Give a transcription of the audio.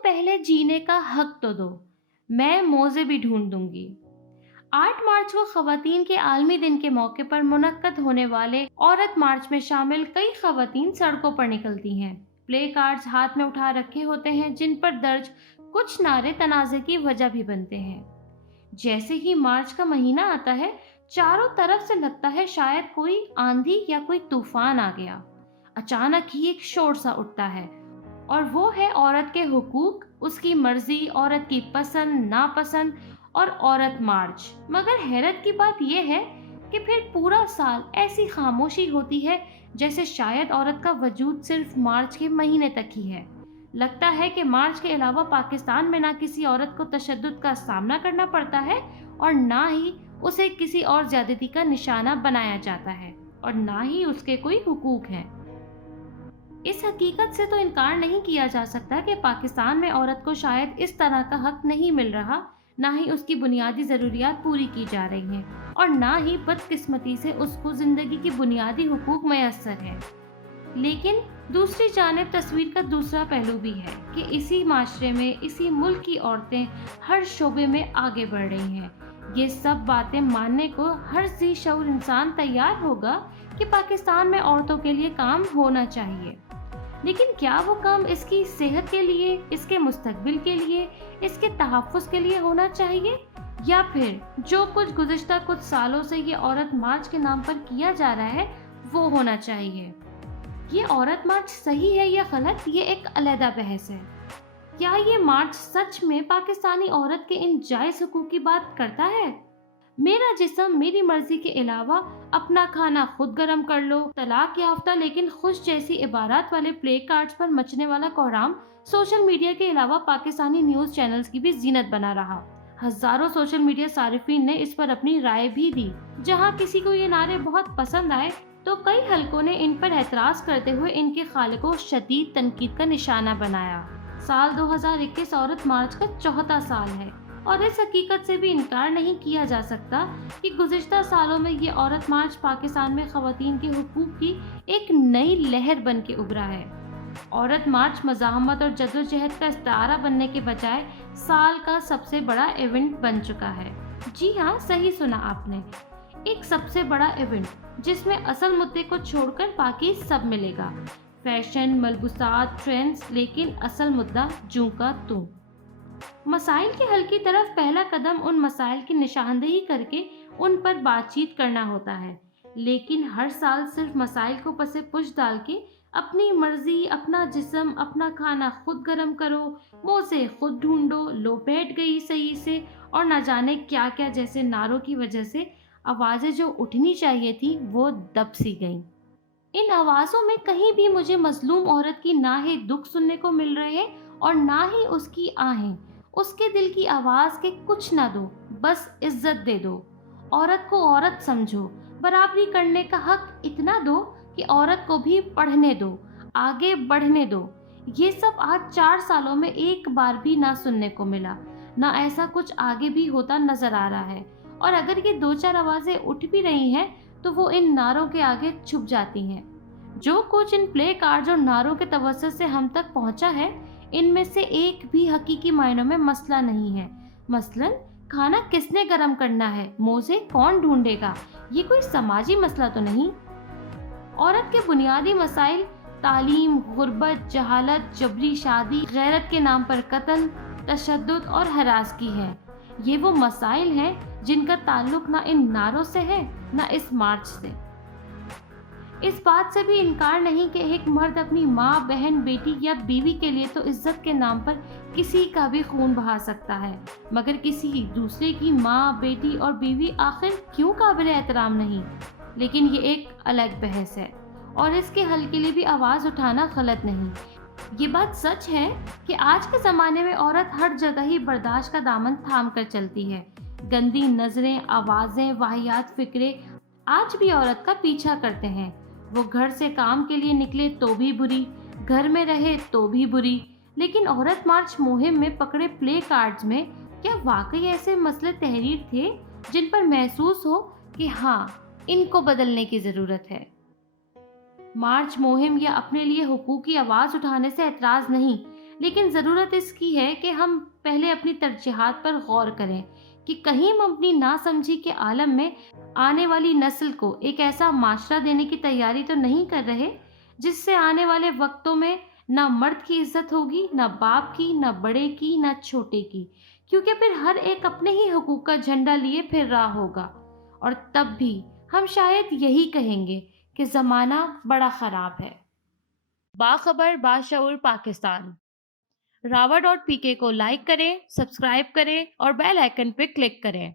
पहले जीने का हक तो दो, मैं मोज़े भी ढूंढ दूंगी। 8 मार्च को ख़वातीन के आलमी दिन के मौके पर मुनक्कद होने वाले औरत मार्च में शामिल कई ख़वातीन सड़कों पर निकलती हैं। प्ले कार्ड्स हाथ में उठा रखे होते हैं जिन पर दर्ज कुछ नारे तनाज़े की वजह भी बनते हैं। जैसे ही मार्च का महीना आता है, चारों तरफ से लगता है शायद कोई आंधी या कोई तूफान आ गया। अचानक ही एक शोर सा उठता है और वो है औरत के हुकूक, उसकी मर्जी, औरत की पसंद नापसंद और औरत मार्च। मगर हैरत की बात यह है कि फिर पूरा साल ऐसी खामोशी होती है जैसे शायद औरत का वजूद सिर्फ मार्च के महीने तक ही है। लगता है कि मार्च के अलावा पाकिस्तान में ना किसी औरत को तशद्दुद का सामना करना पड़ता है और ना ही उसे किसी और ज्यादती का निशाना बनाया जाता है और ना ही उसके कोई हुकूक हैं। इस हकीकत से तो इनकार नहीं किया जा सकता कि पाकिस्तान में औरत को शायद इस तरह का हक नहीं मिल रहा, ना ही उसकी बुनियादी ज़रूरियात पूरी की जा रही हैं और ना ही बदकिस्मती से उसको ज़िंदगी की बुनियादी हुकूक मैसर है। लेकिन दूसरी जानिब तस्वीर का दूसरा पहलू भी है कि इसी माशरे में, इसी मुल्क की औरतें हर शोबे में आगे बढ़ रही हैं। ये सब बातें मानने को हर जी शऊर इंसान तैयार होगा कि पाकिस्तान में औरतों के लिए काम होना चाहिए। लेकिन क्या वो काम इसकी सेहत के लिए, इसके मुस्तकबिल के लिए, इसके तहफ़्फ़ुज़ के लिए होना चाहिए, या फिर जो कुछ गुज़िश्ता कुछ सालों से ये औरत मार्च के नाम पर किया जा रहा है वो होना चाहिए? ये औरत मार्च सही है या गलत, ये एक अलहदा बहस है। क्या ये मार्च सच में पाकिस्तानी औरत के इन जायज़ हुकूक की बात करता है? मेरा जिस्म मेरी मर्जी के अलावा, अपना खाना खुद गरम कर लो, तलाक याफ्ता लेकिन खुश जैसी इबारत वाले प्ले कार्ड्स पर मचने वाला कोहराम सोशल मीडिया के अलावा पाकिस्तानी न्यूज़ चैनल्स की भी जीनत बना रहा। हजारों सोशल मीडिया सारिफीन ने इस पर अपनी राय भी दी। जहां किसी को ये नारे बहुत पसंद आए तो कई हलकों ने इन पर एतराज़ करते हुए इनके खालिकों को शदीद तनकीद का निशाना बनाया। साल 2021 औरत मार्च का चौथा साल है और इस हकीकत से भी इनकार नहीं किया जा सकता कि गुज़िश्ता सालों में ये औरत मार्च पाकिस्तान में ख़वातीन के हुकूक की एक नई लहर बन के उभरा है। औरत मार्च मज़ाहमत और जद्दोजहद का इस्तारा बनने के बजाय साल का सबसे बड़ा इवेंट बन चुका है। जी हाँ, सही सुना आपने, एक सबसे बड़ा इवेंट जिसमें असल मुद्दे को छोड़कर बाकी सब मिलेगा। फैशन, मलबूसात, ट्रेंड्स, लेकिन असल मुद्दा जूं का तू। मसाइल के हल की तरफ पहला कदम उन मसाइल की निशानदेही करके उन पर बातचीत करना होता है। लेकिन हर साल सिर्फ मसाइल को पसे पुश डाल के अपनी मर्जी, अपना जिस्म, अपना खाना खुद गरम करो, मोज़े खुद ढूंढो, लो बैठ गई सही से और न जाने क्या क्या जैसे नारों की वजह से आवाज़ें जो उठनी चाहिए थी वो दब सी गईं। इन आवाज़ों में कहीं भी मुझे मजलूम औरत की ना ही दुख सुनने को मिल रहे और ना ही उसकी आहें। उसके दिल की आवाज़ के कुछ ना दो, बस इज्जत दे दो, औरत को औरत समझो, बराबरी करने का हक इतना दो कि औरत को भी पढ़ने दो, आगे बढ़ने दो। ये सब आज 4 सालों में एक बार भी ना सुनने को मिला, ना ऐसा कुछ आगे भी होता नजर आ रहा है। और अगर ये 2-4 आवाज़ें उठ भी रही हैं तो वो इन नारों के आगे छुप जाती हैं। जो कुछ इन प्ले कार्ड्स और नारों के तवज्जुह से हम तक पहुंचा है, इनमें से एक भी हकीकी मायनों में मसला नहीं है। मसलन खाना किसने गरम करना है, मोज़े कौन ढूंढेगा, ये कोई समाजी मसला तो नहीं। औरत के बुनियादी मसाइल तालीम, गुर्बत, जहालत, जबरी शादी, गैरत के नाम पर कत्ल, तशद्दुद और हरासगी है। ये वो मसाइल हैं जिनका ताल्लुक ना इन नारों से है ना इस मार्च से। इस बात से भी इनकार नहीं कि एक मर्द अपनी माँ, बहन, बेटी या बीवी के लिए तो इज्जत के नाम पर किसी का भी खून बहा सकता है, मगर किसी दूसरे की माँ, बेटी और बीवी आखिर क्यों काबिल एहतराम नहीं। लेकिन ये एक अलग बहस है और इसके हल के लिए भी आवाज़ उठाना गलत नहीं। ये बात सच है कि आज के ज़माने में औरत हर जगह ही बर्दाश्त का दामन थाम कर चलती है। गंदी नज़रें, आवाज़ें, वाहियात फिक्रे आज भी औरत का पीछा करते हैं। वो घर से काम के लिए निकले तो भी बुरी, घर में रहे तो भी बुरी। लेकिन औरत मार्च मुहिम में पकड़े प्ले कार्ड्स में क्या वाकई ऐसे मसले तहरीर थे जिन पर महसूस हो कि हाँ, इनको बदलने की ज़रूरत है? मार्च मुहिम या अपने लिए हुकूक की आवाज़ उठाने से एतराज़ नहीं, لیکن ضرورت اس کی ہے کہ ہم پہلے اپنی ترجیحات پر غور کریں کہ کہیں ہم اپنی ناسمجھی کے عالم میں آنے والی نسل کو ایک ایسا معاشرہ دینے کی تیاری تو نہیں کر رہے جس سے آنے والے وقتوں میں نہ مرد کی عزت ہوگی، نہ باپ کی، نہ بڑے کی، نہ چھوٹے کی، کیونکہ پھر ہر ایک اپنے ہی حقوق کا جھنڈا لیے پھر رہا ہوگا، اور تب بھی ہم شاید یہی کہیں گے کہ زمانہ بڑا خراب ہے۔ باخبر باشعور پاکستان۔ راوا ڈاٹ پی کے کو لائک کریں، سبسکرائب کریں اور بیل آئیکن پہ کلک کریں۔